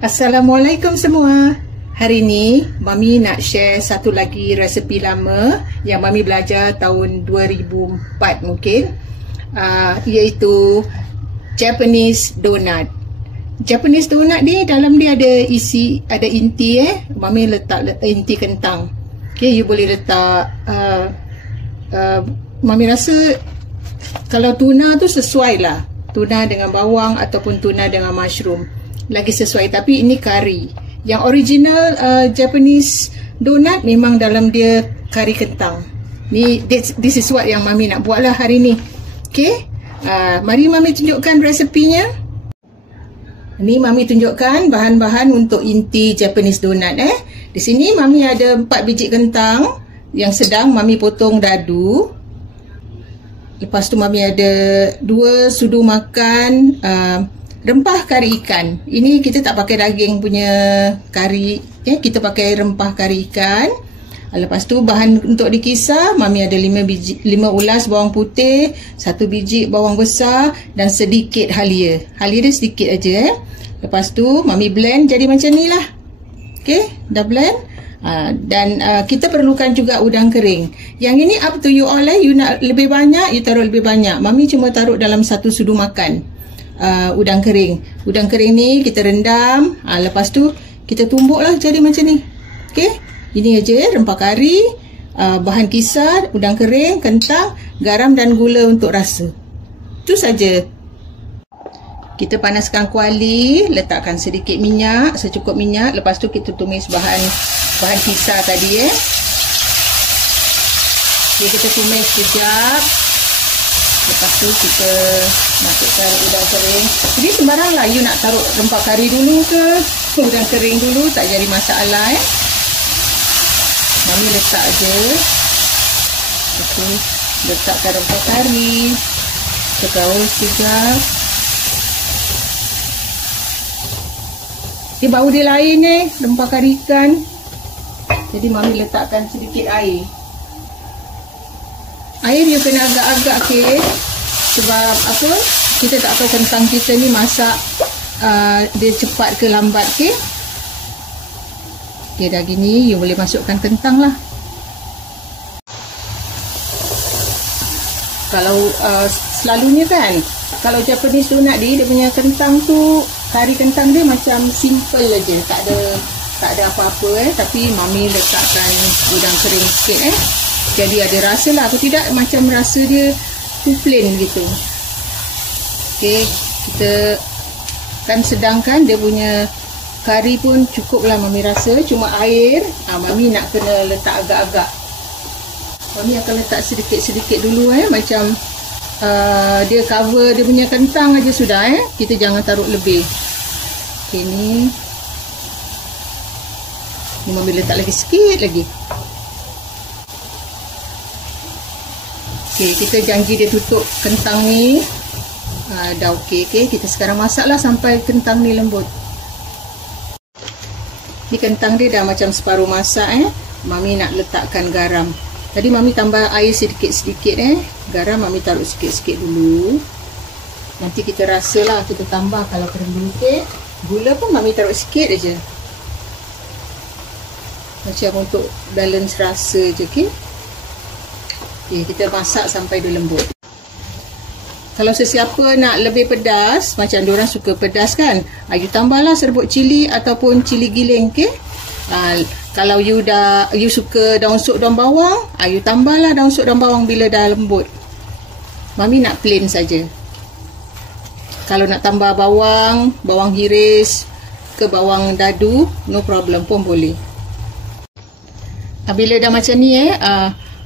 Assalamualaikum semua. Hari ni Mami nak share satu lagi resepi lama yang Mami belajar tahun 2004 mungkin, iaitu Japanese donut. Japanese donut ni dalam dia ada inti Mami letak inti kentang. Okay, you boleh letak Mami rasa kalau tuna tu sesuai lah, tuna dengan bawang ataupun tuna dengan mushroom lagi sesuai. Tapi ini kari. Yang original Japanese donut memang dalam dia kari kentang. Ni this is what yang Mami nak buat lah hari ni. Okay, mari Mami tunjukkan resepinya. Ni Mami tunjukkan bahan-bahan untuk inti Japanese donut. Di sini Mami ada 4 biji kentang yang sedang Mami potong dadu. Lepas tu Mami ada 2 sudu makan rempah kari ikan. Ini kita tak pakai daging punya kari, kita pakai rempah kari ikan. Lepas tu bahan untuk dikisar, Mami ada 5 ulas bawang putih, 1 biji bawang besar dan sedikit halia. Halia dia sedikit aja. Lepas tu Mami blend jadi macam ni lah. Okay, dah blend. Dan kita perlukan juga udang kering. Yang ini up to you all. You nak lebih banyak, you taruh lebih banyak. Mami cuma taruh dalam 1 sudu makan udang kering. Udang kering ni kita rendam, lepas tu kita tumbuk lah jadi macam ni. Okay, ini aja rempah kari, bahan kisar, udang kering, kentang, garam dan gula untuk rasa. Itu saja. Kita panaskan kuali, letakkan sedikit minyak, secukup minyak. Lepas tu kita tumis bahan kisar tadi. Okay, kita tumis sekejap. Lepas tu kita masukkan udang kering. Jadi sembarang lah, you nak taruh rempah kari dulu ke udang kering dulu, tak jadi masalah. Mami letak je. Okay, letakkan rempah kari, segaul sekejap. Dia bau dia lain rempah kari ikan. Jadi Mami letakkan sedikit air. Air dia kena agak-agak, okay? Sebab apa? Kita tak tahu kentang kita ni masak dia cepat ke lambat, okay? Okay, dah gini, you boleh masukkan kentang lah. Kalau selalunya kan, kalau Japanese donut dia punya kentang tu, kari kentang dia macam simple aja, tak ada apa-apa. Tapi Mami letakkan udang kering sikit jadi ada rasa lah. Aku tidak macam rasa dia too plain gitu. Okay, kita kan sedangkan dia punya kari pun cukup lah Mami rasa. Cuma air Mami nak kena letak agak-agak. Mami akan letak sedikit-sedikit dulu macam dia cover dia punya kentang aja sudah. Kita jangan taruh lebih. Okay, ni Mami letak lagi sikit lagi. Okay, kita janji dia tutup kentang ni. Dah okey. Okay, kita sekarang masaklah sampai kentang ni lembut. Ni kentang dia dah macam separuh masak. Mami nak letakkan garam. Tadi Mami tambah air sedikit-sedikit. Garam Mami taruh sikit-sikit dulu. Nanti kita rasalah, kita tambah kalau perlu. Okay, gula pun Mami taruh sikit aja. Macam untuk balance rasa je. Okay, kita masak sampai dia lembut. Kalau sesiapa nak lebih pedas, macam diorang suka pedas kan, you tambahlah serbuk cili ataupun cili giling. Okay, kalau you suka daun sup daun bawang, you tambahlah daun sup daun bawang bila dah lembut. Mami nak plain saja. Kalau nak tambah bawang hiris ke bawang dadu, no problem pun boleh. Bila dah macam ni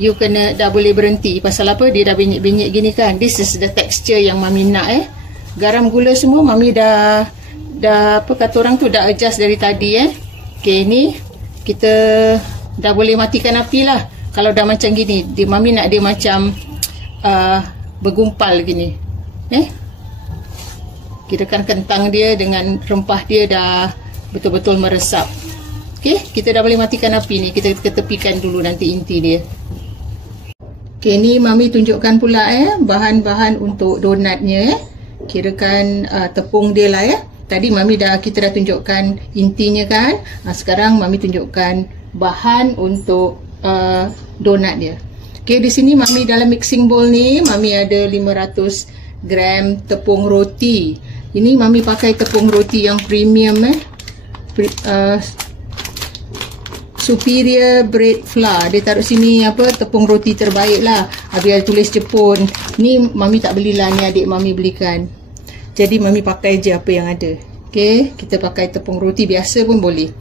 you kena dah boleh berhenti. Pasal apa? Dia dah benyek-benyek gini kan. This is the texture yang Mami nak. Garam gula semua Mami dah apa kata orang tu, dah adjust dari tadi. Okay, ni kita dah boleh matikan api lah. Kalau dah macam gini, Mami nak dia macam bergumpal gini. Kirakan kentang dia dengan rempah dia dah betul-betul meresap. Okay, kita dah boleh matikan api ni. Kita ketepikan dulu nanti inti dia. Okay, ni Mami tunjukkan pula bahan-bahan untuk donatnya. Kirakan tepung dia lah tadi kita dah tunjukkan intinya kan. Sekarang Mami tunjukkan bahan untuk donat dia. Okey, di sini Mami dalam mixing bowl ni Mami ada 500 gram tepung roti. Ini Mami pakai tepung roti yang premium Superior Bread Flour. Dia taruh sini tepung roti terbaik lah. Habis ada tulis Jepun. Ni Mami tak belilah, ni adik Mami belikan. Jadi Mami pakai je apa yang ada. Okey, kita pakai tepung roti biasa pun boleh.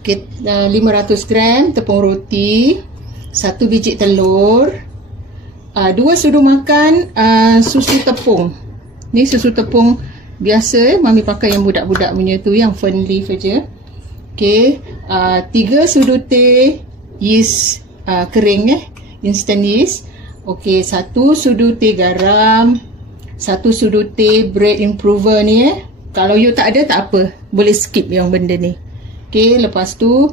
Okay, 500 gram tepung roti, 1 biji telur, 2 sudu makan susu tepung. Ni susu tepung biasa, Mami pakai yang budak-budak punya tu, yang fern leaf aja. Okey, 3 sudu teh yeast kering instant yeast. Okey, 1 sudu teh garam, 1 sudu teh bread improver ni Kalau you tak ada tak apa, boleh skip yang benda ni. Okey, lepas tu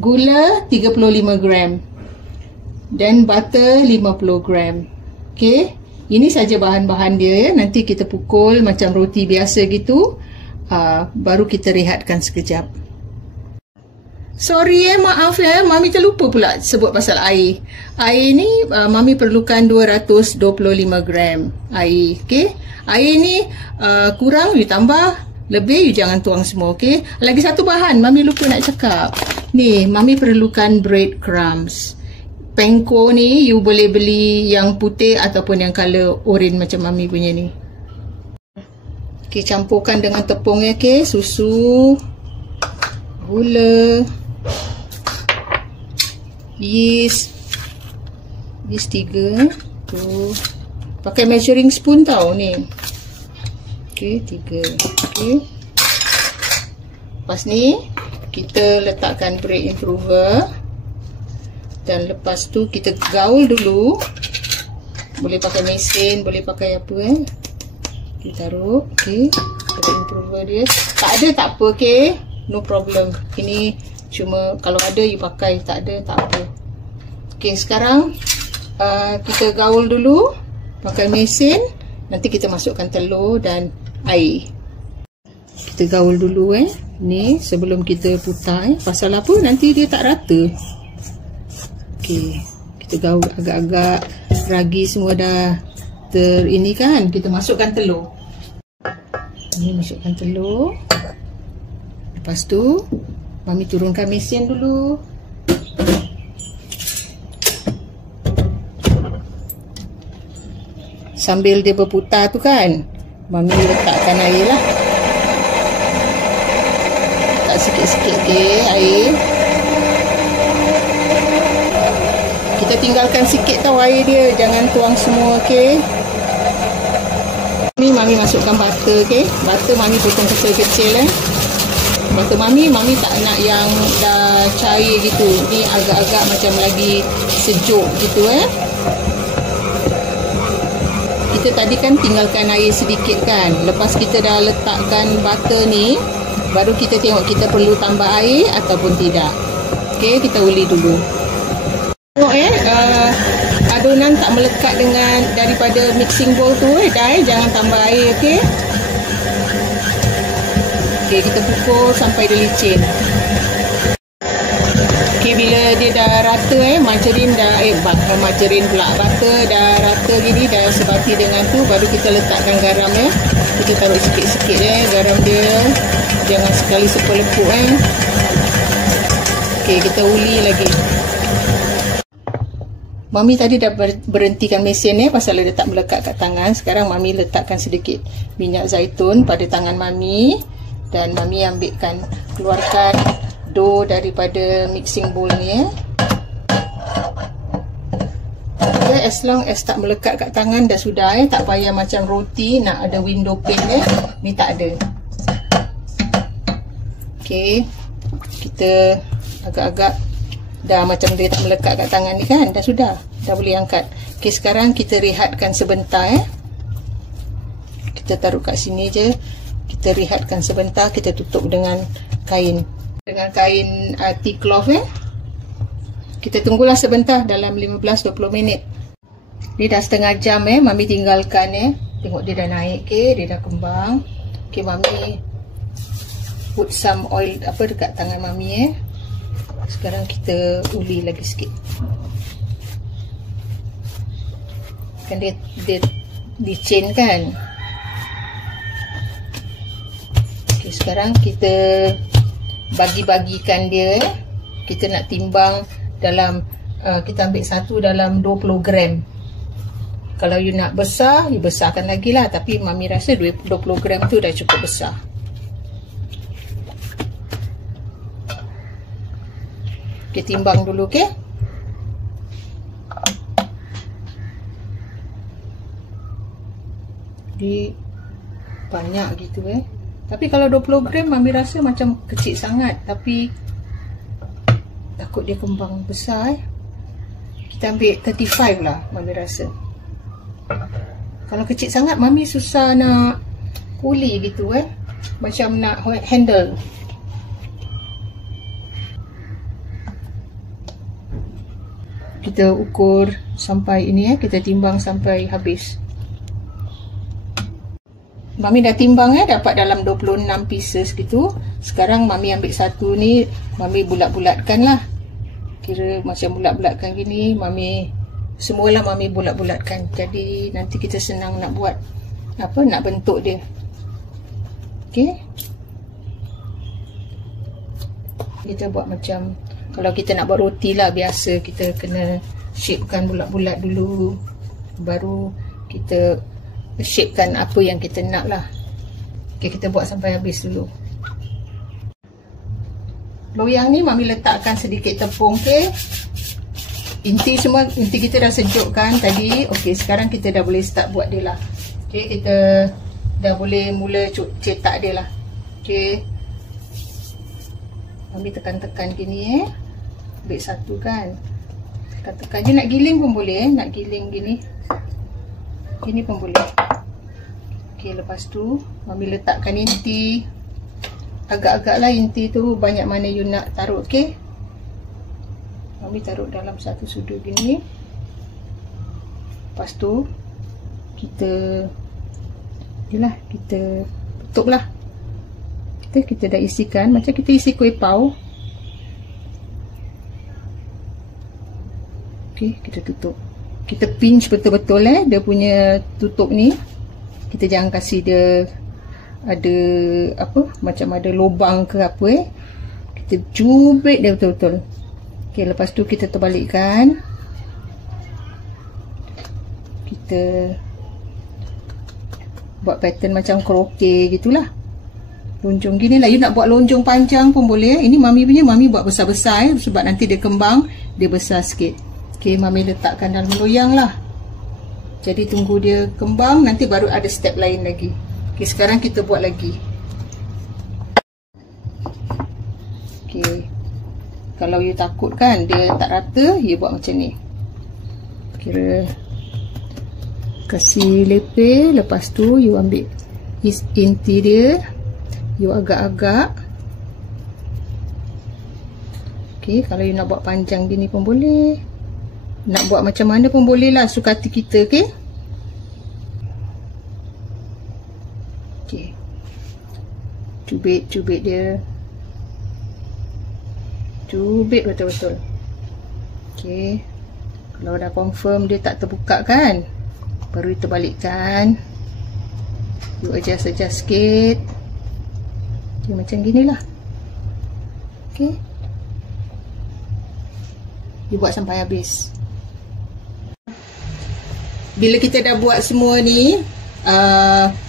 gula 35 gram dan butter 50 gram. Okey, ini saja bahan-bahan dia Nanti kita pukul macam roti biasa gitu. Baru kita rehatkan sekejap. Sorry maaf Mami terlupa pula sebut pasal air. Air ni Mami perlukan 225 gram air. Okey, air ni kurang you tambah, lebih you jangan tuang semua. Okey, lagi satu bahan Mami lupa nak cakap. Ni Mami perlukan bread crumbs. Panko ni you boleh beli yang putih ataupun yang color orange macam Mami punya ni. Okey, campurkan dengan tepung okey, susu, gula, yeast 3 tu. Pakai measuring spoon tau ni. Okey, 3. Okey. Lepas ni kita letakkan bread improver. Dan lepas tu kita gaul dulu. Boleh pakai mesin, boleh pakai apa Kita taruh. Okey, bread improver dia. Tak ada tak apa, okey. No problem. Ini cuma kalau ada you pakai, tak ada tak apa. Okey, sekarang kita gaul dulu pakai mesin. Nanti kita masukkan telur dan air. Kita gaul dulu ni sebelum kita putar pasal apa? Nanti dia tak rata. Okey, kita gaul agak-agak ragi semua dah ini kan. Kita masukkan telur. Ni masukkan telur. Lepas tu Mami turunkan mesin dulu. Sambil dia berputar tu kan, Mami letakkan air lah. Letak sikit-sikit air. Kita tinggalkan sikit tau air dia, jangan tuang semua. Okey, ni Mami masukkan butter. Okey, butter Mami potong kecil-kecil Butter Mami tak nak yang dah cair gitu. Ni agak-agak macam lagi sejuk gitu Kita tadi kan tinggalkan air sedikit kan. Lepas kita dah letakkan butter ni, baru kita tengok kita perlu tambah air ataupun tidak. Okey, kita uli dulu. Tengok adonan tak melekat daripada mixing bowl tu jangan tambah air. Okey. Okey, kita pukul sampai dia licin. Okey, bila dia dah rata margarin dah margarin pula, butter dah rata gini, dah sebati dengan tu, baru kita letakkan garam Kita taruh sikit-sikit garam dia. Jangan sekali sepelepuk Okey, kita uli lagi. Mami tadi dah berhentikan mesin pasal dia tak melekat kat tangan. Sekarang Mami letakkan sedikit minyak zaitun pada tangan Mami. Dan Mami keluarkan dough daripada mixing bowl ni as long as tak melekat kat tangan dah sudah tak payah macam roti nak ada window pane ni tak ada. Okey, kita agak-agak dah macam dia tak melekat kat tangan ni kan, dah sudah, dah boleh angkat. Okey, sekarang kita rehatkan sebentar kita taruh kat sini je. Kita rehatkan sebentar, kita tutup dengan kain tea cloth Kita tunggulah sebentar dalam 15-20 minit. Ni dah setengah jam Mami tinggalkan Tengok dia dah naik dia dah kembang. Mami put some oil dekat tangan mami. Sekarang kita uli lagi sikit. Kan dia licin kan. Okay, sekarang kita bagi-bagikan dia. Kita nak timbang dalam kita ambil satu dalam 20 gram. Kalau you nak besar, you besarkan lagi lah. Tapi mami rasa 20 gram tu dah cukup besar. Okay, timbang dulu, okay? Jadi banyak gitu Tapi kalau 20 gram mami rasa macam kecil sangat. Tapi takut dia kembang besar Kita ambil 35 lah mami rasa. Kalau kecil sangat mami susah nak uli gitu macam nak handle. Kita ukur sampai ini kita timbang sampai habis. Mami dah timbang dapat dalam 26 pieces gitu. Sekarang mami ambil satu ni, mami bulat-bulatkan lah. Kira macam bulat-bulatkan gini, mami semualah mami bulat-bulatkan. Jadi nanti kita senang nak buat nak bentuk dia. Okey. Kita buat macam kalau kita nak buat roti lah, biasa kita kena shapekan bulat-bulat dulu, baru kita shapekan apa yang kita nak lah. Okay, kita buat sampai habis dulu. Loyang ni mami letakkan sedikit tepung, okay. Inti kita dah sejuk kan tadi. Okay, sekarang kita dah boleh start buat dia lah. Okay, kita dah boleh mula cetak dia lah. Okay, mami tekan-tekan gini ambil satu kan. Tekan-tekan je, nak giling pun boleh nak giling gini pun boleh. Okay, lepas tu mami letakkan inti. Agak-agak lah inti tu banyak mana you nak taruh. Okay, mami taruh dalam satu sudut gini. Lepas tu kita tutup lah. Kita dah isikan macam kita isi kuih pau. Okay, kita tutup. Kita pinch betul-betul dia punya tutup ni. Kita jangan kasih dia ada macam ada lubang ke apa Kita cubit dia betul-betul. Okay, lepas tu kita terbalikkan. Kita buat pattern macam kroket gitulah. Lonjong gini lah. You nak buat lonjong panjang pun boleh. Ini mami punya, mami buat besar-besar sebab nanti dia kembang, dia besar sikit. Okay, mami letakkan dalam loyang lah. Jadi tunggu dia kembang, nanti baru ada step lain lagi. Okay, sekarang kita buat lagi. Okay, kalau you takut kan dia tak rata, you buat macam ni. Kira kasih lepeh, lepas tu you ambil inti dia, you agak-agak. Okay, kalau you nak buat panjang gini pun boleh, nak buat macam mana pun boleh lah, suka hati kita. Okay, okay, cubit dia, cubit betul-betul. Okay, kalau dah confirm dia tak terbuka kan, baru kita balikkan. You adjust sikit. Okay, macam gini lah. Okay, you buat sampai habis. Bila kita dah buat semua ni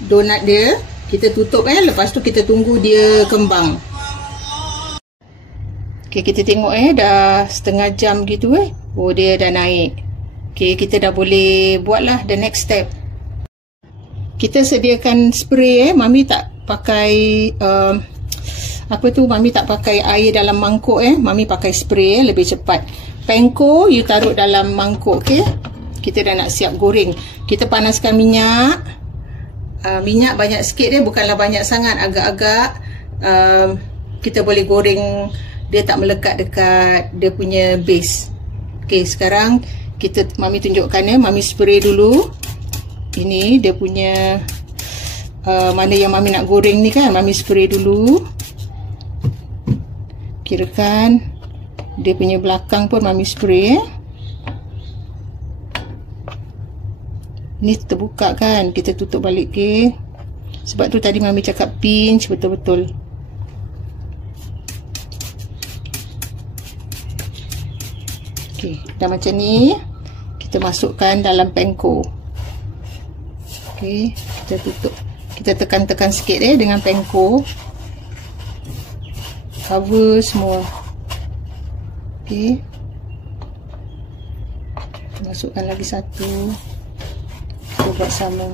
donat dia, kita tutup lepas tu kita tunggu dia kembang. Okay, kita tengok dah setengah jam gitu oh dia dah naik. Okay, kita dah boleh buat lah the next step. Kita sediakan spray mami tak pakai mami tak pakai air dalam mangkuk mami pakai spray lebih cepat. Panko you taruh dalam mangkuk. Okay, kita dah nak siap goreng. Kita panaskan minyak. Minyak banyak sikit bukanlah banyak sangat, agak-agak kita boleh goreng dia tak melekat dekat dia punya base. Okay, sekarang mami tunjukkan mami spray dulu. Ini dia punya mana yang mami nak goreng ni kan, mami spray dulu. Kirakan dia punya belakang pun Mami spray. Ni terbuka kan, kita tutup balik. Okay, sebab tu tadi Mami cakap pinch betul-betul. Okay, dah macam ni, kita masukkan dalam panko. Okay, kita tutup, kita tekan-tekan sikit dengan panko, cover semua. Okay, masukkan lagi satu, kita buat sama.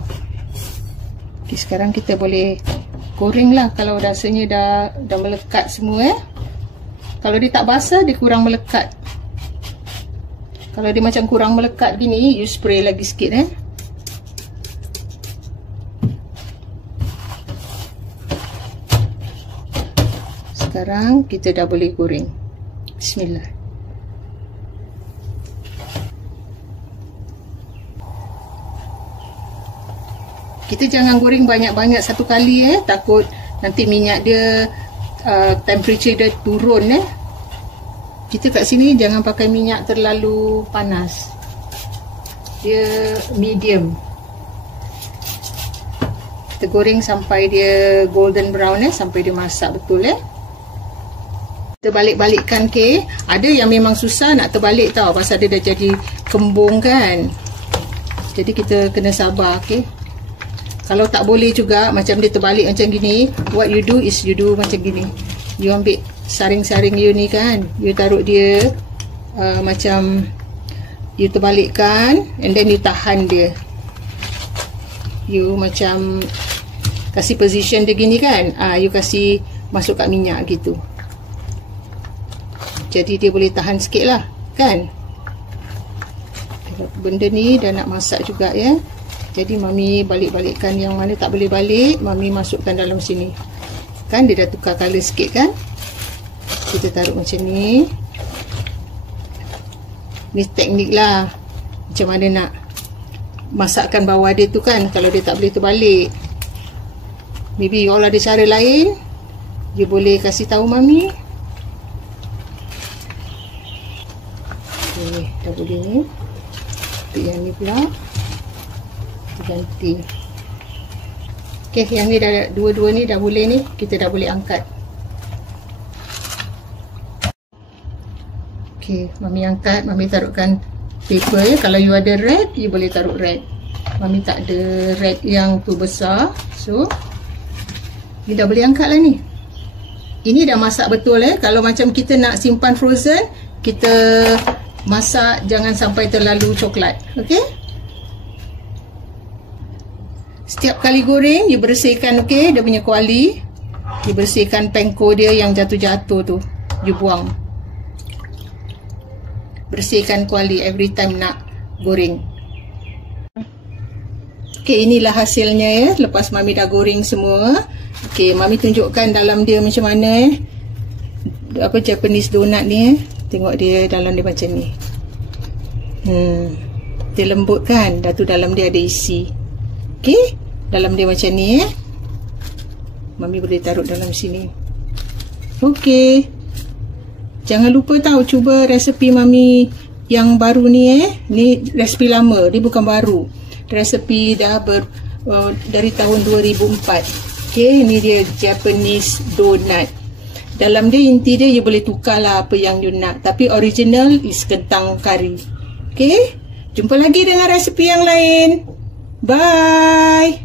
Okay, sekarang kita boleh goreng lah kalau rasanya dah melekat semua. Kalau dia tak basah, dia kurang melekat. Kalau dia macam kurang melekat gini, you spray lagi sikit Sekarang kita dah boleh goreng. Bismillah. Kita jangan goreng banyak-banyak satu kali takut nanti minyak dia temperature dia turun Kita kat sini jangan pakai minyak terlalu panas. Dia medium. Kita goreng sampai dia golden brown sampai dia masak betul Kita balik-balikkan Ada yang memang susah nak terbalik tau, pasal dia dah jadi kembung kan. Jadi kita kena sabar Kalau tak boleh juga macam dia terbalik macam gini, what you do is you do macam gini. You ambil saring-saring you ni kan, you taruh dia macam you terbalikkan, and then you tahan dia. You macam kasih position dia gini kan, you kasih masuk kat minyak gitu. Jadi dia boleh tahan sikit lah kan. Benda ni dah nak masak juga Jadi Mami balik-balikkan yang mana tak boleh balik, Mami masukkan dalam sini. Kan dia dah tukar colour sikit kan. Kita taruh macam ni. Ni teknik lah macam mana nak masakkan bawah dia tu kan, kalau dia tak boleh terbalik. Maybe you all ada cara lain, you boleh kasih tahu Mami. Okay, dah boleh ni. Untuk yang ni pula kita ganti. Okay, yang ni dah, dua-dua ni dah boleh ni, kita dah boleh angkat. Okay, Mami angkat, Mami taruhkan paper Kalau you ada red, you boleh taruh red. Mami tak ada red yang tu besar, so you dah boleh angkat lah ni. Ini dah masak betul Kalau macam kita nak simpan frozen, kita masak jangan sampai terlalu coklat. Okay, setiap kali goreng, you bersihkan dia punya kuali. You bersihkan panko dia yang jatuh-jatuh tu, you buang. Bersihkan kuali every time nak goreng. Okay, inilah hasilnya lepas Mami dah goreng semua. Okay, Mami tunjukkan dalam dia macam mana Japanese donut ni Tengok dia dalam dia macam ni. Dia lembut kan. Dah tu dalam dia ada isi. Okay, dalam dia macam ni Mami boleh taruh dalam sini. Okay, jangan lupa tahu cuba resepi Mami yang baru ni Ni resepi lama, dia bukan baru. Resepi dah dari tahun 2004. Okay, ni dia Japanese donut. Dalam dia inti dia you boleh tukar lah apa yang you nak, tapi original is kentang kari. Okay, jumpa lagi dengan resepi yang lain. Bye.